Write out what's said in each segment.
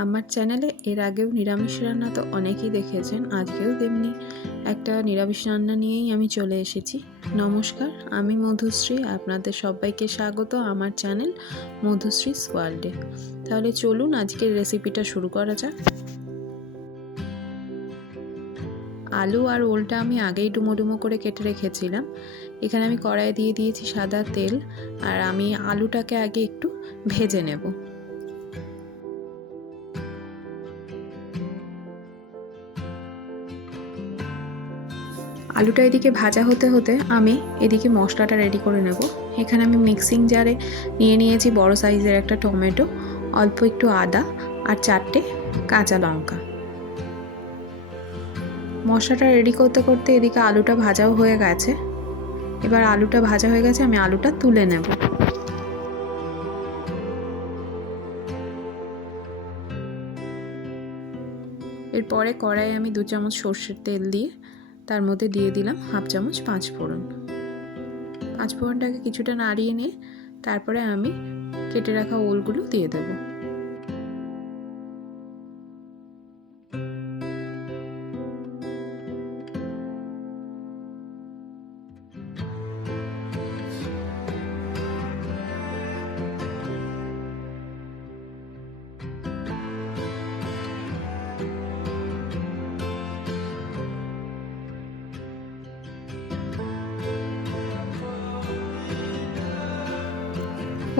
আমার চ্যানেলে এর আগেও নিরামিষ রান্না তো অনেকেই দেখেছেন, আজকেও তেমনি একটা নিরামিষ রান্না নিয়েই আমি চলে এসেছি। নমস্কার, আমি মধুশ্রী। আপনাদের সবাইকে স্বাগত আমার চ্যানেল মধুশ্রীস ওয়ার্ল্ডে। তাহলে চলুন আজকের রেসিপিটা শুরু করা যাক। আলু আর ওলটা আমি আগেই ডুমো ডুমো করে কেটে রেখেছিলাম। এখানে আমি কড়াইয়ে দিয়ে দিয়েছি সাদা তেল, আর আমি আলুটাকে আগে একটু ভেজে নেব। আলুটা এদিকে ভাজা হতে হতে আমি এদিকে মশলাটা রেডি করে নেব। এখানে আমি মিক্সিং জারে নিয়ে নিয়েছি বড় সাইজের একটা টমেটো, অল্প একটু আদা আর 4টে কাঁচা লঙ্কা। মশলাটা রেডি করতে করতে এদিকে আলুটা ভাজাও হয়ে গেছে। এবার আলুটা ভাজা হয়ে গেছে, আমি আলুটা তুলে নেব। এরপরে কড়াইয়ে আমি 2 চামচ সর্ষের তেল দিয়ে তার মধ্যে দিয়ে দিলাম 1/2 চামচ পাঁচফোড়ন। পাঁচফোড়নটাকে কিছুটা নাড়িয়ে নিয়ে তারপরে আমি কেটে রাখা ওলগুলো দিয়ে দেব।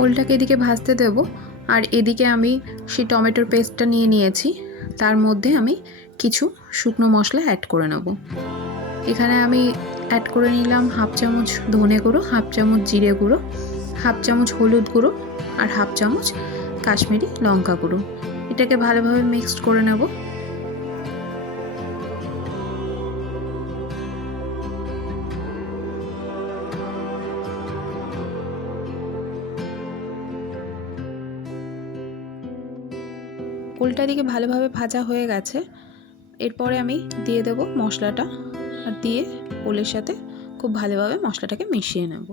ওলটাকে এদিকে ভাজতে দেব, আর এদিকে আমি সেই টমেটোর পেস্টটা নিয়ে নিয়েছি। তার মধ্যে আমি কিছু শুকনো মশলা অ্যাড করে নেব। এখানে আমি অ্যাড করে নিলাম 1/2 চামচ ধনে গুঁড়ো, 1/2 চামচ জিরে গুঁড়ো, 1/2 চামচ হলুদ গুঁড়ো আর 1/2 চামচ কাশ্মীরি লঙ্কা গুঁড়ো। এটাকে ভালোভাবে মিক্সড করে নেব। ওলটা দিকে ভালোভাবে ভাজা হয়ে গেছে। এরপরে আমি দিয়ে দেব মশলাটা, আর দিয়ে ওলের সাথে খুব ভালোভাবে মশলাটাকে মিশিয়ে নেব।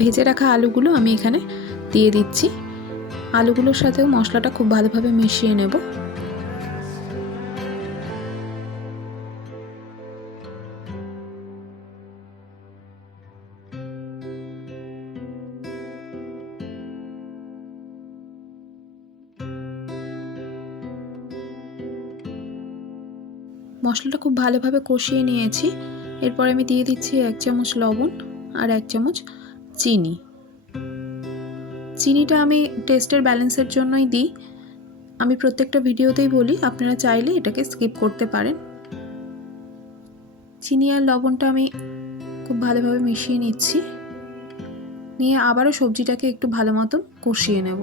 ভেজে রাখা আলুগুলো আমি এখানে দিয়ে দিচ্ছি। আলুগুলোর সাথেও মশলাটা খুব ভালোভাবে মিশিয়ে নেব। মশলাটা খুব ভালোভাবে কষিয়ে নিয়েছি। এরপর আমি দিয়ে দিচ্ছি 1 চামচ লবণ আর 1 চামচ চিনি। চিনিটা আমি টেস্টের ব্যালেন্সের জন্যই দিই। আমি প্রত্যেকটা ভিডিওতেই বলি, আপনারা চাইলে এটাকে স্কিপ করতে পারেন। চিনি আর লবণটা আমি খুব ভালোভাবে মিশিয়ে নিচ্ছি, নিয়ে আবারও সবজিটাকে একটু ভালো মতন কষিয়ে নেব।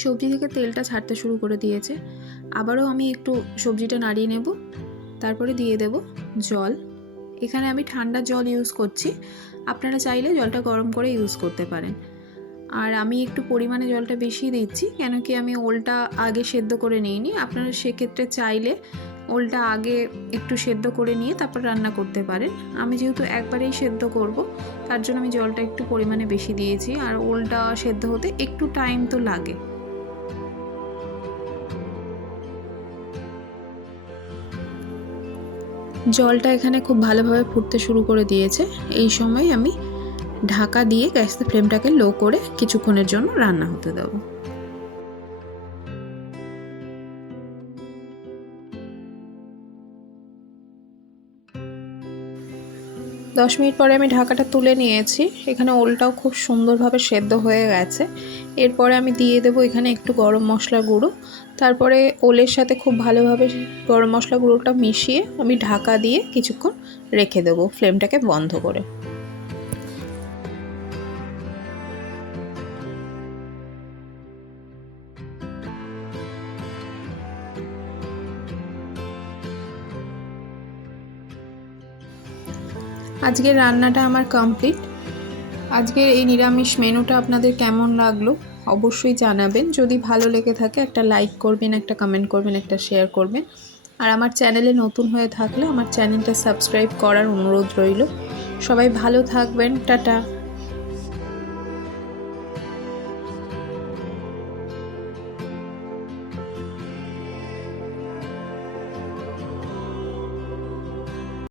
সবজি থেকে তেলটা ছাড়তে শুরু করে দিয়েছে। আবারও আমি একটু সবজিটা নাড়িয়ে নেব, তারপরে দিয়ে দেব জল। এখানে আমি ঠান্ডা জল ইউজ করছি, আপনারা চাইলে জলটা গরম করে ইউজ করতে পারেন। আর আমি একটু পরিমাণে জলটা বেশি দিচ্ছি, কেন কি আমি ওলটা আগে সেদ্ধ করে নিইনি। আপনারা সেক্ষেত্রে চাইলে ওলটা আগে একটু সেদ্ধ করে নিয়ে তারপর রান্না করতে পারেন। আমি যেহেতু একবারেই সেদ্ধ করব, তার জন্য আমি জলটা একটু পরিমাণে বেশি দিয়েছি। আর ওলটা সেদ্ধ হতে একটু টাইম তো লাগে। জলটা এখানে খুব ভালোভাবে ফুটতে শুরু করে দিয়েছে। এই সময় আমি ঢাকা দিয়ে গ্যাসের ফ্লেমটাকে লো করে কিছুক্ষণের জন্য রান্না হতে দেব। দশ মিনিট পরে আমি ঢাকাটা তুলে নিয়েছি। এখানে ওলটাও খুব সুন্দরভাবে সেদ্ধ হয়ে গেছে। এরপরে আমি দিয়ে দেবো এখানে একটু গরম মশলা গুঁড়ো। তারপরে ওলের সাথে খুব ভালোভাবে গরম মশলা গুঁড়োটা মিশিয়ে আমি ঢাকা দিয়ে কিছুক্ষণ রেখে দেবো ফ্লেমটাকে বন্ধ করে। আজকের রান্নাটা আমার কমপ্লিট। আজকের এই নিরামিষ মেনুটা আপনাদের কেমন লাগলো অবশ্যই জানাবেন। যদি ভালো লেগে থাকে একটা লাইক করবেন, একটা কমেন্ট করবেন, একটা শেয়ার করবেন। আর আমার চ্যানেলে নতুন হয়ে থাকলে আমার চ্যানেলটা সাবস্ক্রাইব করার অনুরোধ রইল। সবাই ভালো থাকবেন। টাটা।